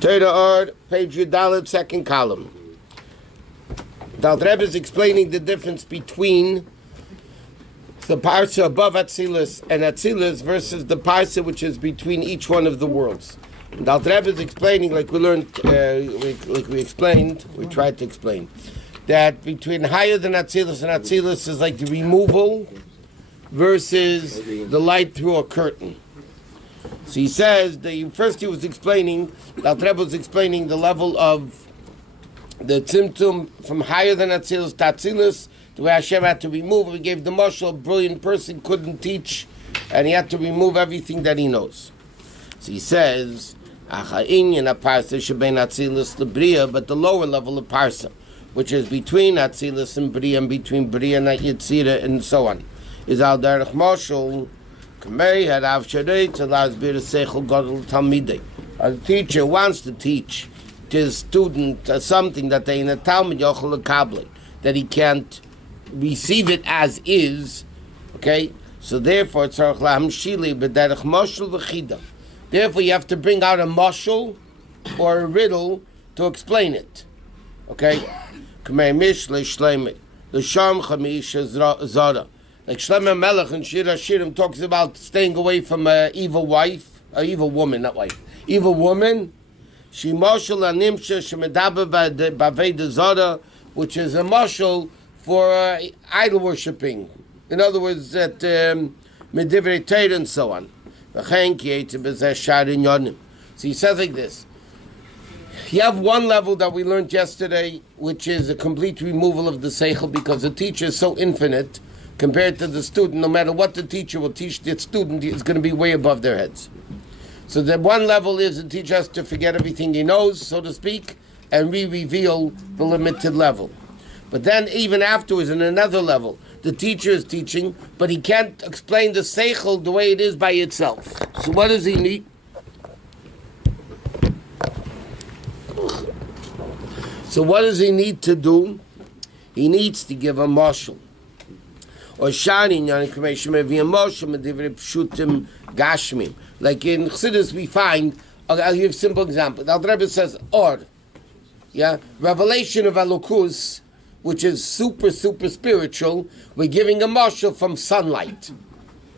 Torah Or Page Yudalit, second column. The Rebbe is explaining the difference between the parsa above Atzilus and Atzilus versus the parsa which is between each one of the worlds. The Rebbe is explaining, like we learned, we tried to explain, that between higher than Atzilus and Atzilus is like the removal versus the light through a curtain. So he says, first he was explaining, the Rebbe was explaining the level of the Tzimtzum from higher than Atzilus to Atzilus, the way Hashem had to remove it. He gave the mashal, a brilliant person couldn't teach, and he had to remove everything that he knows. So he says, but the lower level of parsa, which is between Atzilus and Bria, and between Bria and Yitzira, and so on, is al derech mashal. A teacher wants to teach to his student something that they in a Talmud yochel lekabel, that he can't receive it as is. Okay, so therefore therefore you have to bring out a mashal or a riddle to explain it. Okay, like Shlomo Melech in Shir HaShirim talks about staying away from an evil wife, evil woman, not wife, evil woman. She mashal animsha shemedaber b'aveda zara, which is a mashal for idol worshipping. In other words, that medivrei Torah and so on. So he says like this. You have one level that we learned yesterday, which is a complete removal of the seichel, because the teacher is so infinite compared to the student. No matter what the teacher will teach the student, it's going to be way above their heads. So the one level is the teacher has to forget everything he knows, so to speak, and re-reveal the limited level. But then even afterwards, in another level, the teacher is teaching, but he can't explain the seichel the way it is by itself. So what does he need? So what does he need to do? He needs to give a mashal. Or shani gashmim. Like in Chassidus we find, I'll give a simple example. The Rebbe says, Or, revelation of Elokus, which is super spiritual, we're giving a mashal from sunlight,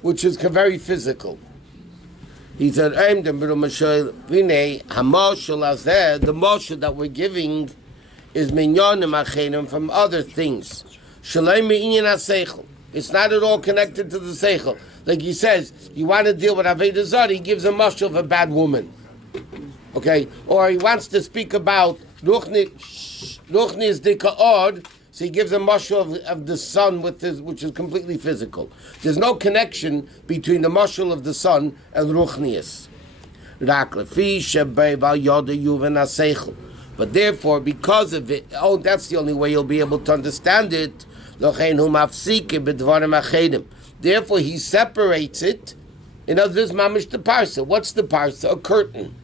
which is very physical. He said, the mashal that we're giving is minyanim achenim from other things. It's not at all connected to the seichel. Like he says, you want to deal with Aveda Zarah, he gives a mashal of a bad woman. Okay? Or he wants to speak about Ruchni is dika od, so he gives a mashal of the sun with his, which is completely physical. There's no connection between the mashal of the sun and Ruchnius. But therefore, because of it, that's the only way you'll be able to understand it. Therefore, he separates it. In other words, mamish the parsa. What's the parsa? A curtain.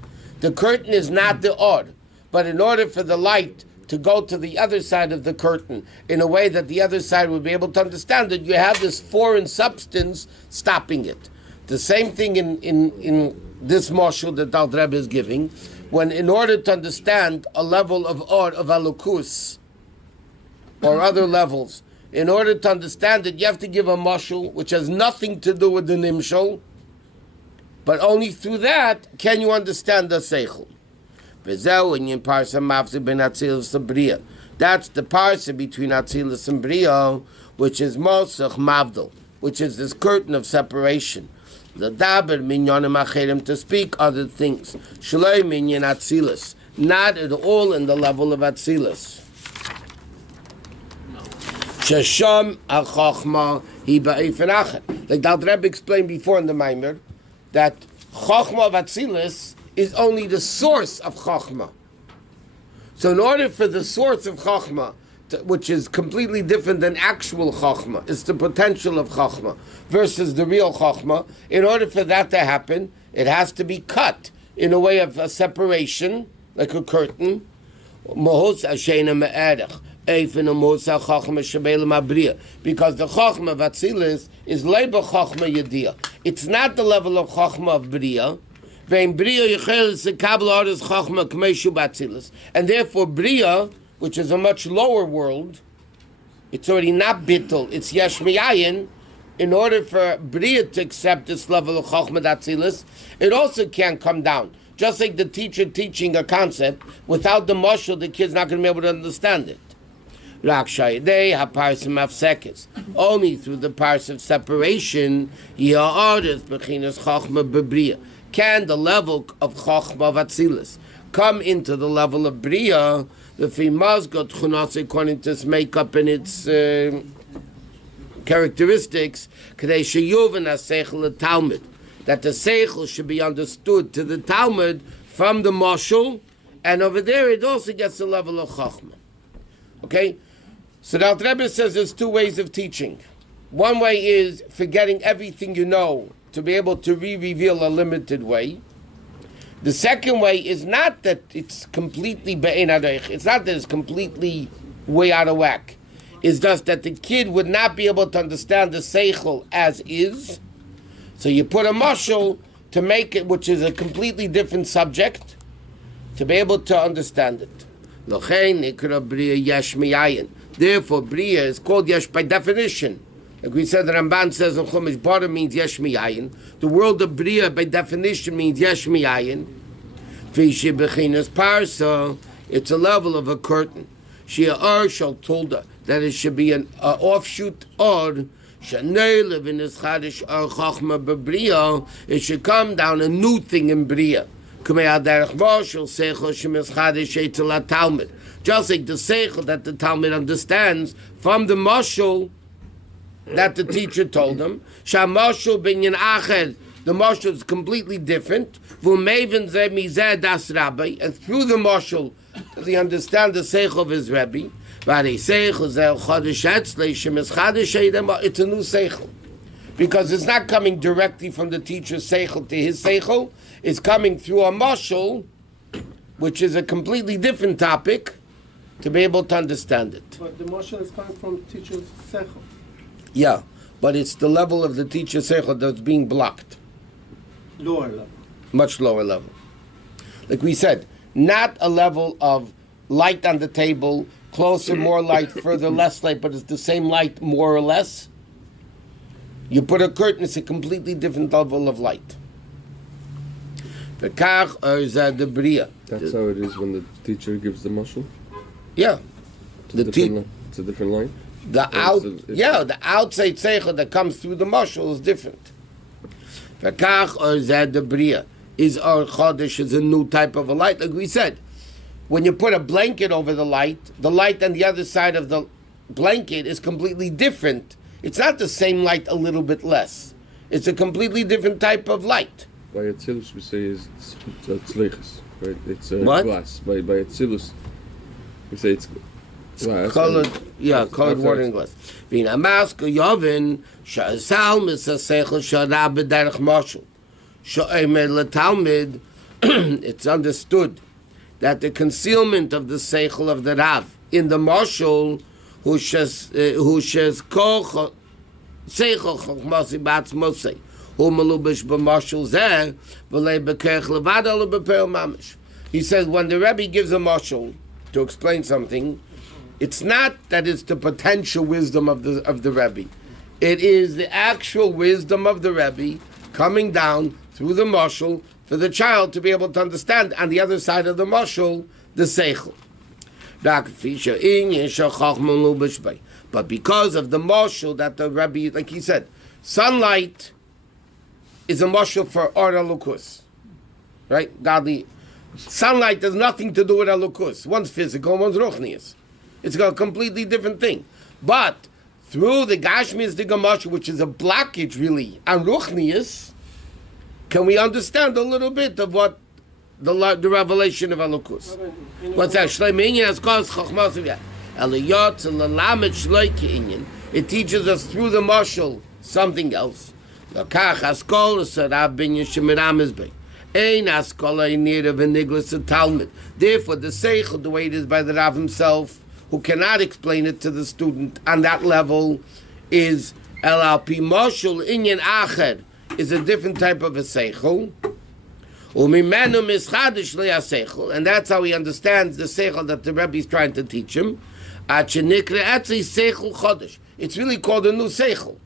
The curtain is not the odd, but in order for the light to go to the other side of the curtain in a way that the other side would be able to understand it, you have this foreign substance stopping it. The same thing in this mashal that Al Rebbe is giving, when in order to understand a level of odd, of alukus, or other levels, in order to understand it, you have to give a mashal which has nothing to do with the nimshal, but only through that can you understand the seichel. That's the parsa between Atzilus and Bria, which is mosach mavdal, which is this curtain of separation. The daber minyanim acherim, to speak other things. Shaloi minyan Atzilus, not at all in the level of Atzilus. Shasham al-Chochma hi ba'efen achar. Like the Rebbe explained before in the Maamarim, that Chochma of Atzilus is only the source of Chochma. So in order for the source of Chochma, which is completely different than actual Chochma, it's the potential of Chochma versus the real Chochma, in order for that to happen, it has to be cut in a way of a separation, like a curtain. Because the Chochma of Atzilus is Leiba Chochma Yediyah. It's not the level of Chochma of Bria, And therefore, Bria, which is a much lower world, it's already not bittul, it's yesh miyayin. In order for Bria to accept this level of Chochmah Atzilus, it also can't come down. Just like the teacher teaching a concept, without the mashal, the kid's not going to be able to understand it. Only through the parts of separation, can the level of Chochmah Atzilus come into the level of Bria, the Fimazgot Chunas, according to its makeup and its characteristics, that the seichel should be understood to the Talmud from the mashal, and over there it also gets the level of Chochmah. Okay? So the Alter Rebbe says there's two ways of teaching. One way is forgetting everything you know to be able to re-reveal a limited way. The second way is not that it's completely be'ein adoich. It's not that it's completely way out of whack. It's just that the kid would not be able to understand the seichel as is. So you put a mashal to make it, which is a completely different subject, to be able to understand it. Therefore, Bria is called Yesh by definition. Like we said, the Ramban says in Chumash, Bara means Yesh Miyayin. The world of Bria by definition means Yesh Miyayin. Fishi Bechinas Parsa, it's a level of a curtain. Shia Ar Shal Tulda, that it should be an offshoot Or. Shneur live in this Chadish Ar Chochmah B'Bria, it should come down a new thing in Bria. Just like the seichel that the Talmud understands from the mashal that the teacher told him. Shamashal binyan acher, the mashal is completely different. V'meiven ze mizeh das Rabbi, and through the mashal does he understand the seichel of his Rabbi. It's a new seichel. Because it's not coming directly from the teacher's seichel to his seichel. It's coming through a mashal, which is a completely different topic, to be able to understand it. But the mashal is coming from teacher's seichel. Yeah, but it's the level of the teacher's seichel that's being blocked. Lower level. Much lower level. Like we said, not a level of light on the table, closer, more light, further, less light, but it's the same light, more or less. You put a curtain, it's a completely different level of light. That's how it is when the teacher gives the mashal? Yeah. It's a different line? The outside seichel that comes through the mashal is different. Is our chodesh is a new type of a light. Like we said, when you put a blanket over the light on the other side of the blanket is completely different. It's not the same light, a little bit less. It's a completely different type of light. By Atzilus we say it's tzlichus, right? It's glass. By Atzilus we say it's glass. Colored water and glass. It's understood that the concealment of the seichel of the Rav in the mashal who says kol seichel chokmasi batzmosei hu melubish b'mashal zeh v'lei bekerch levad ala b'peil mamish. He says when the Rebbe gives a mashal to explain something, it's not that it's the potential wisdom of the Rebbe. It is the actual wisdom of the Rebbe coming down through the mashal for the child to be able to understand on the other side of the mashal the seichel. But because of the mashal that the Rabbi, like he said, sunlight is a mashal for or elukus, right? Godly sunlight has nothing to do with elukus. One's physical, one's ruchnius. It's got a completely different thing. But through the gashmius the mashal, which is a blockage really on ruchnius, can we understand a little bit of what the revelation of elukus? What's that? It teaches us through the mashal something else. Therefore, the seichel, the way it is by the Rav himself, who cannot explain it to the student on that level, is LLP mashal inyan acher, is a different type of a seichel. Umimenu mischadish le'aseichel, and that's how he understands the seichel that the Rebbe is trying to teach him. Achenikre atzi seichel chodesh. It's really called a new seichel,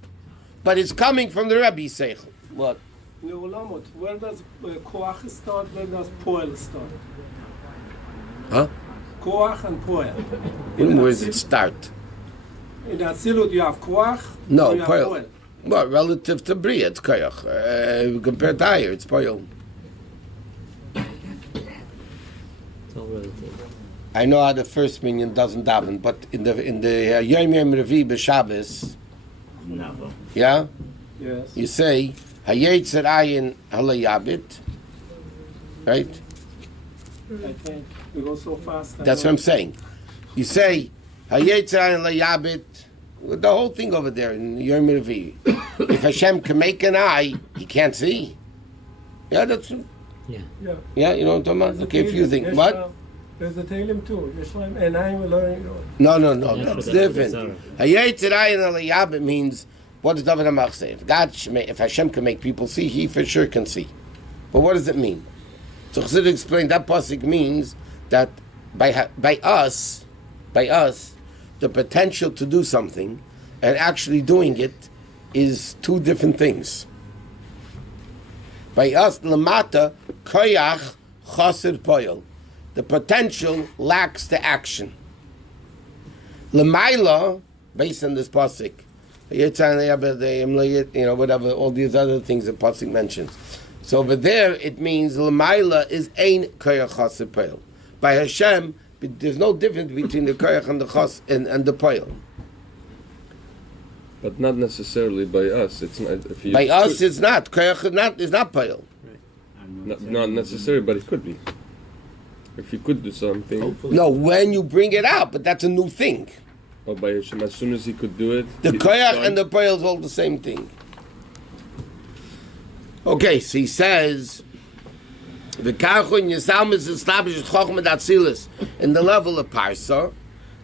but it's coming from the Rebbe's seichel. What? In the Olamot, where does Koach start? Where does Poel start? Huh? Koach and Poel. Where does it start? In Atzilut you have Koach. No, you have Poel. Well, relative to Bria, it's Koach. Compared to higher, it's Poel. I know how the first minion doesn't daven, but in the Yom Yom Revi b'Shabbos, yeah, Yes. you say Hayetzer Ayin Halayabit, right? I think we go so fast. That's what I'm saying. You say Hayetzer Ayin Halayabit, the whole thing over there in Yom Revi. If Hashem can make an eye, he can't see. Yeah, that's Yeah. yeah. You know what I'm talking about? Okay, if you think what. There's a Tehillim too. Yisrael, and I'm learning. No, that's different. Hayetzer Ayin Halayabit means, what does David HaMelech say? If Hashem can make people see, he for sure can see. But what does it mean? So Chassidus explained that pasuk means that by us, the potential to do something and actually doing it is two different things. By us, lamata koyach chassid poyel. The potential lacks the action. Lamaila, based on this pasuk, whatever, all these other things the pasuk mentions. So over there, it means lamaila is ein koyach chassid poyel. By Hashem, there's no difference between the koyach and the chas and the poyel. But not necessarily by us. It's not. If you By us, it's not. Koyach is not poyel. Not necessarily, but it could be. If you could do something. Hopefully. No, when you bring it out, but that's a new thing. Oh, by Hashem, as soon as he could do it. The koyach and the poyel is all the same thing. Okay, so he says, the karchon Zalman is established chokhmah datzilis in the level of parsa,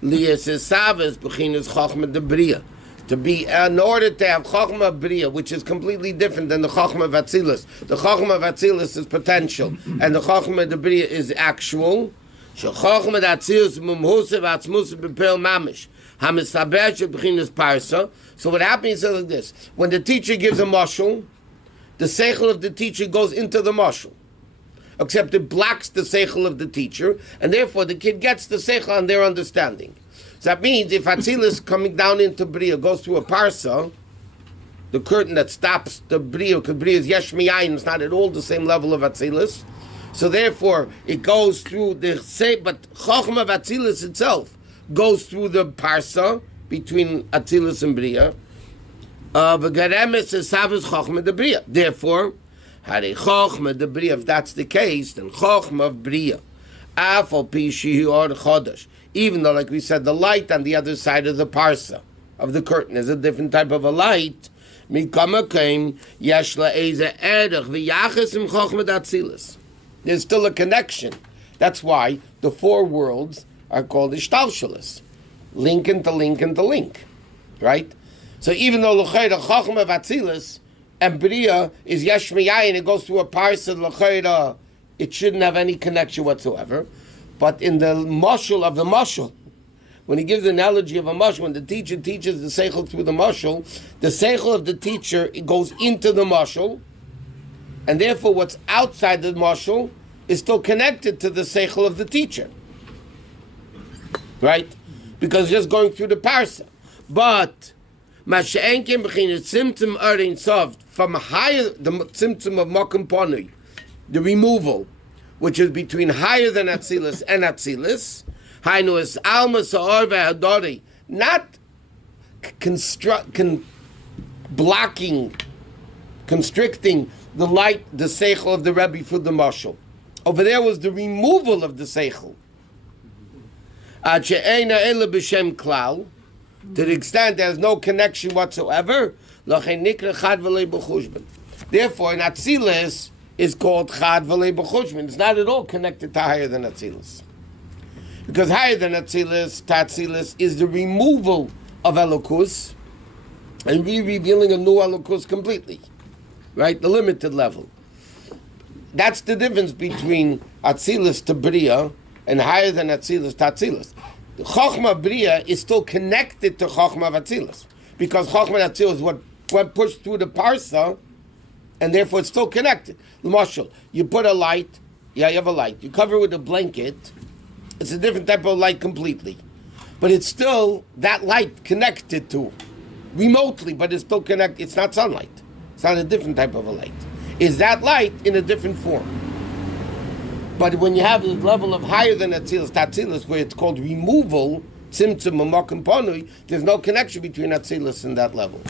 lias esaves bechinas chokhmah de bria. To be, in order to have chokhmah bria, which is completely different than the chokhmah of Atzilus. The chokhmah of Atzilus is potential, and the chokhmah de bria is actual. So chokhmah datzilis mumhusev atzmusev bepel mamish. Hamisaber shebechinas parsa. So what happens is like this: when the teacher gives a mashal, the seichel of the teacher goes into the mashal, except it blocks the seichel of the teacher, and therefore the kid gets the seichel on their understanding. So that means if Atzilus coming down into Bria goes through a parsa, the curtain that stops the Bria, because Bria is Yesh Miyayin, it's not at all the same level of Atzilus. So therefore it goes through the same, but Chochmah of Atzilus itself goes through the parsa between Atzilus and Bria. V'garemes is Savas Chochmah de Bria. Therefore, Hare Chochmah de Bria, if that's the case, then Chochmah of Bria. Afal pi shehi or chodesh. Even though, like we said, the light on the other side of the parsa, of the curtain, is a different type of a light. There's still a connection. That's why the four worlds are called ishtalshalis. Link into link into link. Right? So even though l'chayra chochmah of Atzilus and Bria is yesh miyayin, it goes through a parsa, l'chayra, it shouldn't have any connection whatsoever. But in the mashal of the mashal, when he gives the analogy of a mashal, when the teacher teaches the seichel through the seichel of the teacher, it goes into the mashal, and therefore what's outside the mashal is still connected to the seichel of the teacher. Right? Because it's just going through the parsa. But Masha'enkim b'chinas symptom arin soft, from higher, the symptom of Makom Ponui, the removal, which is between higher than Atzilus and Atzilus, Hainu is Alma Sa'or ve'Hadori, not blocking, constricting the light, the seichel of the Rebbe for the mashal. Over there was the removal of the seichel. To the extent there's no connection whatsoever, therefore in Atzilus is called Chad V'lei B'chushman. It's not at all connected to higher than Atzilus. Because higher than Atzilus, Tatzilus, is the removal of Elokus and re-revealing a new Elokus completely. Right? The limited level. that's the difference between Atzilus to Bria and higher than Atzilus to Atzilus. The Chochma Bria is still connected to Chochma Atzilus, because Chochma Atzilus is what pushed through the Parsa, and therefore it's still connected. L'mashal, you put a light, you have a light, you cover it with a blanket, it's a different type of light completely. But it's still that light connected to, remotely, but it's still connected, it's not sunlight. It's not a different type of a light. It's that light in a different form. But when you have the level of higher than Atzilus, Tatzilus, where it's called removal, Tzimtzum, Maamarim, there's no connection between Atzilus and that level.